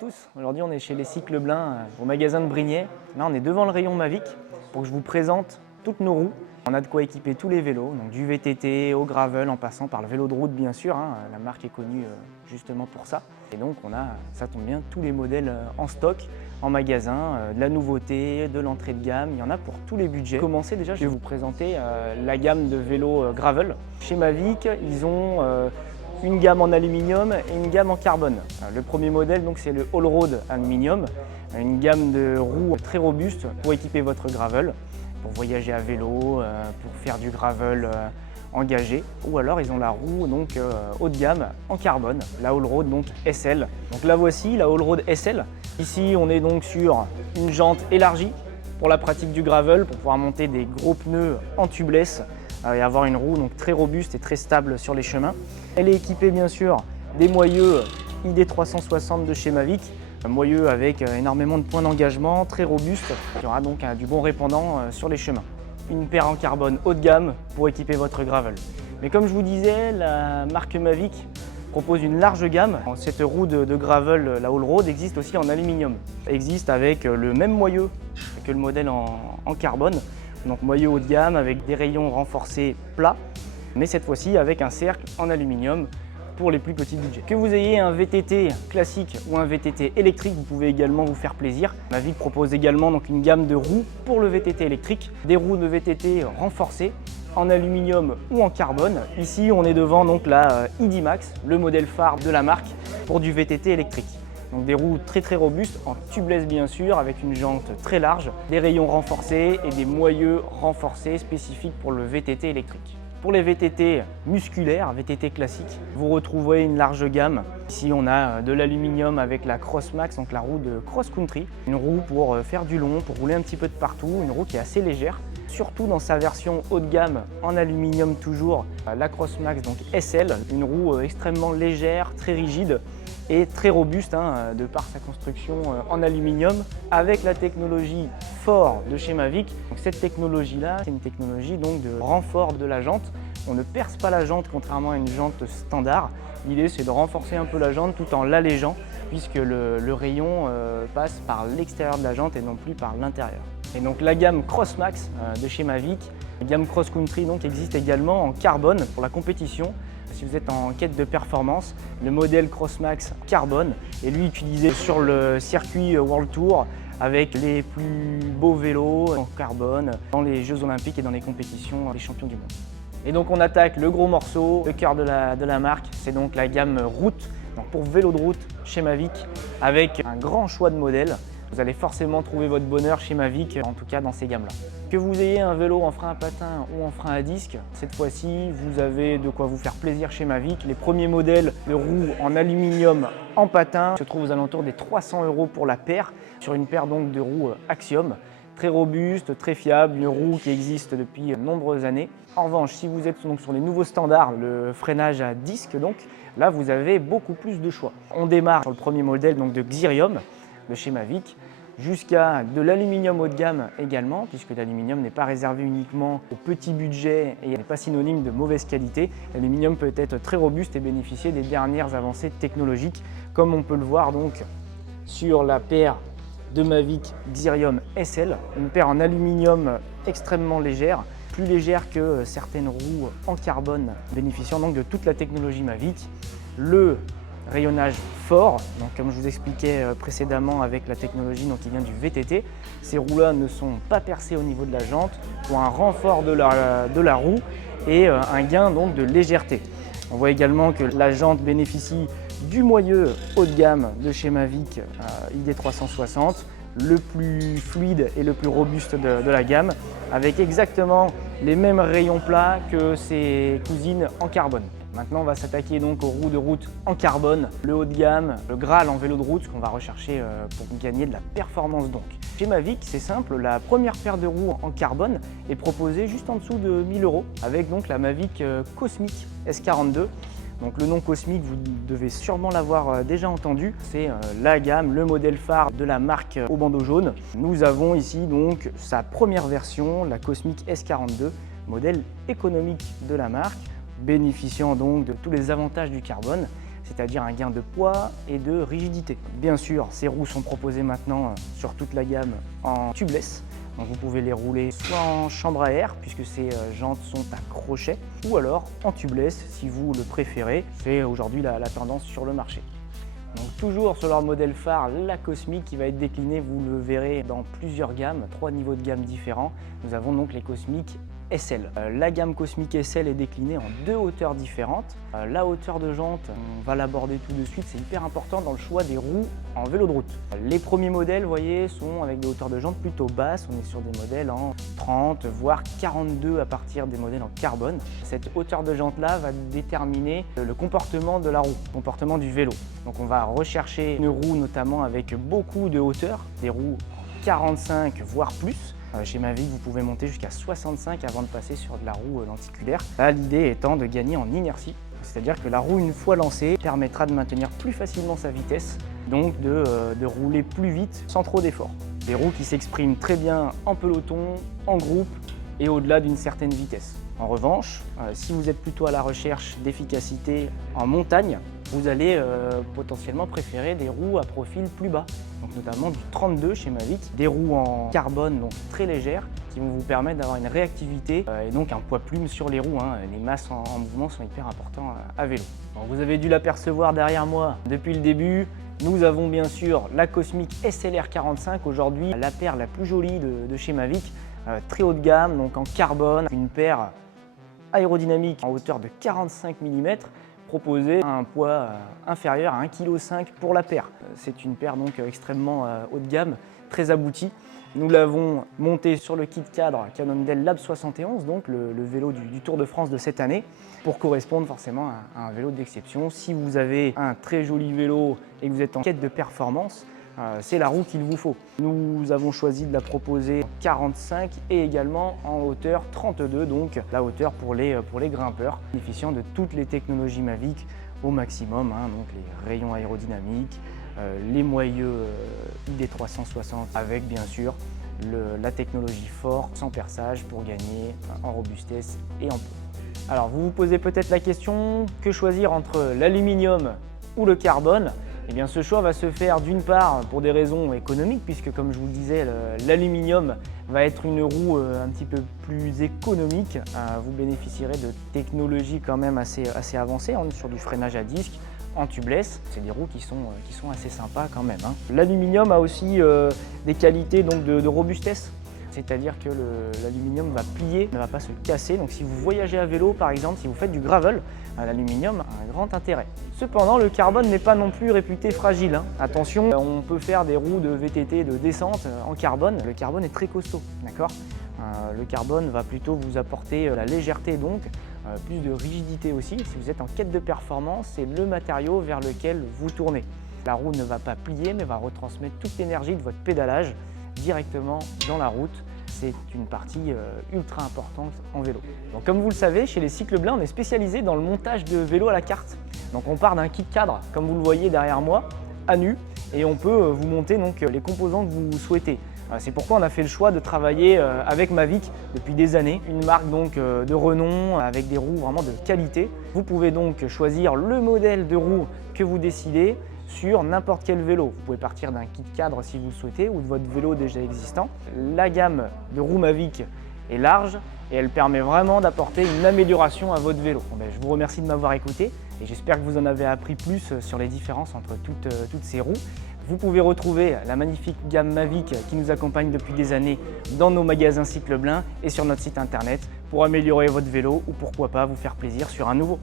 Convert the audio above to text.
tous, aujourd'hui on est chez les Cycles Blein au magasin de Brignais. Là on est devant le rayon Mavic pour que je vous présente toutes nos roues. On a de quoi équiper tous les vélos, donc du VTT au gravel en passant par le vélo de route bien sûr, la marque est connue justement pour ça. Et donc on a, ça tombe bien, tous les modèles en stock, en magasin, de la nouveauté, de l'entrée de gamme, il y en a pour tous les budgets. Pour commencer déjà, je vais vous présenter la gamme de vélos gravel. Chez Mavic, ils ont une gamme en aluminium et une gamme en carbone. Le premier modèle, donc, c'est le All Road Aluminium, une gamme de roues très robuste pour équiper votre gravel, pour voyager à vélo, pour faire du gravel engagé. Ou alors ils ont la roue donc, haut de gamme en carbone, la All Road donc SL. Donc la voici, la All Road SL. Ici on est donc sur une jante élargie pour la pratique du gravel, pour pouvoir monter des gros pneus en tubeless et avoir une roue donc très robuste et très stable sur les chemins. Elle est équipée bien sûr des moyeux ID360 de chez Mavic, moyeux avec énormément de points d'engagement, très robuste. Il y aura donc du bon répondant sur les chemins. Une paire en carbone haut de gamme pour équiper votre gravel. Mais comme je vous disais, la marque Mavic propose une large gamme. Cette roue de gravel, la All Road, existe aussi en aluminium. Elle existe avec le même moyeu que le modèle en carbone. Donc moyeu haut de gamme avec des rayons renforcés plats, mais cette fois-ci avec un cercle en aluminium pour les plus petits budgets. Que vous ayez un VTT classique ou un VTT électrique, vous pouvez également vous faire plaisir. Mavic propose également donc une gamme de roues pour le VTT électrique, des roues de VTT renforcées en aluminium ou en carbone. Ici on est devant donc la ID Max, le modèle phare de la marque pour du VTT électrique. Donc des roues très robustes, en tubeless bien sûr, avec une jante très large, des rayons renforcés et des moyeux renforcés spécifiques pour le VTT électrique. Pour les VTT musculaires, VTT classiques, vous retrouverez une large gamme. Ici on a de l'aluminium avec la Crossmax, donc la roue de cross country. Une roue pour faire du long, pour rouler un petit peu de partout, une roue qui est assez légère. Surtout dans sa version haut de gamme en aluminium toujours, la Crossmax donc SL, une roue extrêmement légère, très rigide et très robuste de par sa construction en aluminium avec la technologie Fort de chez Mavic. Donc cette technologie-là, c'est une technologie donc de renfort de la jante. On ne perce pas la jante contrairement à une jante standard. L'idée c'est de renforcer un peu la jante tout en l'allégeant puisque le rayon passe par l'extérieur de la jante et non plus par l'intérieur. Et donc la gamme Crossmax de chez Mavic, la gamme Cross Country donc existe également en carbone pour la compétition. Si vous êtes en quête de performance, le modèle Crossmax carbone est lui utilisé sur le circuit World Tour avec les plus beaux vélos en carbone dans les Jeux Olympiques et dans les compétitions des champions du monde. Et donc on attaque le gros morceau, le cœur de la marque, c'est donc la gamme route, donc pour vélo de route chez Mavic avec un grand choix de modèles. Vous allez forcément trouver votre bonheur chez Mavic, en tout cas dans ces gammes-là. Que vous ayez un vélo en frein à patin ou en frein à disque, cette fois-ci, vous avez de quoi vous faire plaisir chez Mavic. Les premiers modèles de roues en aluminium en patin se trouvent aux alentours des 300 € pour la paire, sur une paire donc de roues Axiom. Très robuste, très fiable, une roue qui existe depuis de nombreuses années. En revanche, si vous êtes donc sur les nouveaux standards, le freinage à disque, donc, là vous avez beaucoup plus de choix. On démarre sur le premier modèle donc, de Xirium, de chez Mavic, jusqu'à de l'aluminium haut de gamme également, puisque l'aluminium n'est pas réservé uniquement au petit budget et n'est pas synonyme de mauvaise qualité. L'aluminium peut être très robuste et bénéficier des dernières avancées technologiques, comme on peut le voir donc sur la paire de Mavic Xirium SL, une paire en aluminium extrêmement légère, plus légère que certaines roues en carbone, bénéficiant donc de toute la technologie Mavic. Le rayonnage fort, donc comme je vous expliquais précédemment avec la technologie qui vient du VTT, ces roues-là ne sont pas percées au niveau de la jante pour un renfort de la roue et un gain donc de légèreté. On voit également que la jante bénéficie du moyeu haut de gamme de chez Mavic ID360, le plus fluide et le plus robuste de la gamme, avec exactement les mêmes rayons plats que ses cousines en carbone. Maintenant, on va s'attaquer donc aux roues de route en carbone, le haut de gamme, le Graal en vélo de route, ce qu'on va rechercher pour gagner de la performance donc. Chez Mavic, c'est simple, la première paire de roues en carbone est proposée juste en dessous de 1000 € avec donc la Mavic Cosmic S42. Donc le nom Cosmic, vous devez sûrement l'avoir déjà entendu. C'est la gamme, le modèle phare de la marque au bandeau jaune. Nous avons ici donc sa première version, la Cosmic S42, modèle économique de la marque, bénéficiant donc de tous les avantages du carbone. c'est-à-dire un gain de poids et de rigidité. Bien sûr, ces roues sont proposées maintenant sur toute la gamme en tubeless. Donc vous pouvez les rouler soit en chambre à air, puisque ces jantes sont à crochet, ou alors en tubeless si vous le préférez. C'est aujourd'hui la tendance sur le marché. Donc toujours sur leur modèle phare, la Cosmic, qui va être déclinée, vous le verrez, dans plusieurs gammes, 3 niveaux de gamme différents. Nous avons donc les Cosmic SL. La gamme Cosmic SL est déclinée en 2 hauteurs différentes. La hauteur de jante, on va l'aborder tout de suite, c'est hyper important dans le choix des roues en vélo de route. Les premiers modèles, vous voyez, sont avec des hauteurs de jante plutôt basses. On est sur des modèles en 30, voire 42 à partir des modèles en carbone. Cette hauteur de jante-là va déterminer le comportement de la roue, le comportement du vélo. Donc on va rechercher une roue notamment avec beaucoup de hauteur, des roues en 45 voire plus. Chez Mavic, vous pouvez monter jusqu'à 65 avant de passer sur de la roue lenticulaire. Là, l'idée étant de gagner en inertie, c'est-à-dire que la roue, une fois lancée, permettra de maintenir plus facilement sa vitesse, donc de rouler plus vite sans trop d'efforts. Des roues qui s'expriment très bien en peloton, en groupe et au-delà d'une certaine vitesse. En revanche, si vous êtes plutôt à la recherche d'efficacité en montagne, vous allez potentiellement préférer des roues à profil plus bas, donc notamment du 32 chez Mavic, des roues en carbone donc très légères qui vont vous permettre d'avoir une réactivité et donc un poids plume sur les roues. Les masses en mouvement sont hyper importants à vélo. Alors, vous avez dû l'apercevoir derrière moi depuis le début. Nous avons bien sûr la Cosmic SLR 45, aujourd'hui la paire la plus jolie de chez Mavic, très haut de gamme, donc en carbone, une paire aérodynamique en hauteur de 45 mm, proposée à un poids inférieur à 1,5 kg pour la paire. C'est une paire donc extrêmement haut de gamme, très aboutie. Nous l'avons montée sur le kit cadre Cannondale Lab 71, donc le vélo du Tour de France de cette année, pour correspondre forcément à un vélo d'exception. Si vous avez un très joli vélo et que vous êtes en quête de performance, c'est la roue qu'il vous faut. Nous avons choisi de la proposer en 45 et également en hauteur 32, donc la hauteur pour les grimpeurs, bénéficiant de toutes les technologies Mavic au maximum, donc les rayons aérodynamiques, les moyeux ID360 avec bien sûr la technologie fort sans perçage pour gagner en robustesse et en poids. Alors vous vous posez peut-être la question, que choisir entre l'aluminium ou le carbone? Eh bien, ce choix va se faire d'une part pour des raisons économiques, puisque comme je vous le disais, l'aluminium va être une roue un petit peu plus économique. Vous bénéficierez de technologies quand même assez avancées, on est sur du freinage à disque, en tubeless. C'est des roues qui sont assez sympas quand même. L'aluminium a aussi des qualités donc, de robustesse. C'est-à-dire que l'aluminium va plier, ne va pas se casser. Donc si vous voyagez à vélo par exemple, si vous faites du gravel, l'aluminium a un grand intérêt. Cependant, le carbone n'est pas non plus réputé fragile. Attention, on peut faire des roues de VTT, de descente en carbone. Le carbone est très costaud, d'accord ? Le carbone va plutôt vous apporter la légèreté donc, plus de rigidité aussi. Si vous êtes en quête de performance, c'est le matériau vers lequel vous tournez. La roue ne va pas plier, mais va retransmettre toute l'énergie de votre pédalage directement dans la route. C'est une partie ultra importante en vélo. Donc, comme vous le savez, chez les Cycles Blins, on est spécialisé dans le montage de vélos à la carte. Donc on part d'un kit cadre, comme vous le voyez derrière moi, à nu, et on peut vous monter donc, les composants que vous souhaitez. C'est pourquoi on a fait le choix de travailler avec Mavic depuis des années, une marque donc de renom avec des roues vraiment de qualité. Vous pouvez donc choisir le modèle de roue que vous décidez sur n'importe quel vélo. Vous pouvez partir d'un kit cadre si vous le souhaitez ou de votre vélo déjà existant. La gamme de roues Mavic est large et elle permet vraiment d'apporter une amélioration à votre vélo. Bon, je vous remercie de m'avoir écouté et j'espère que vous en avez appris plus sur les différences entre toutes ces roues. Vous pouvez retrouver la magnifique gamme Mavic qui nous accompagne depuis des années dans nos magasins Cycle Blins et sur notre site internet pour améliorer votre vélo ou pourquoi pas vous faire plaisir sur un nouveau.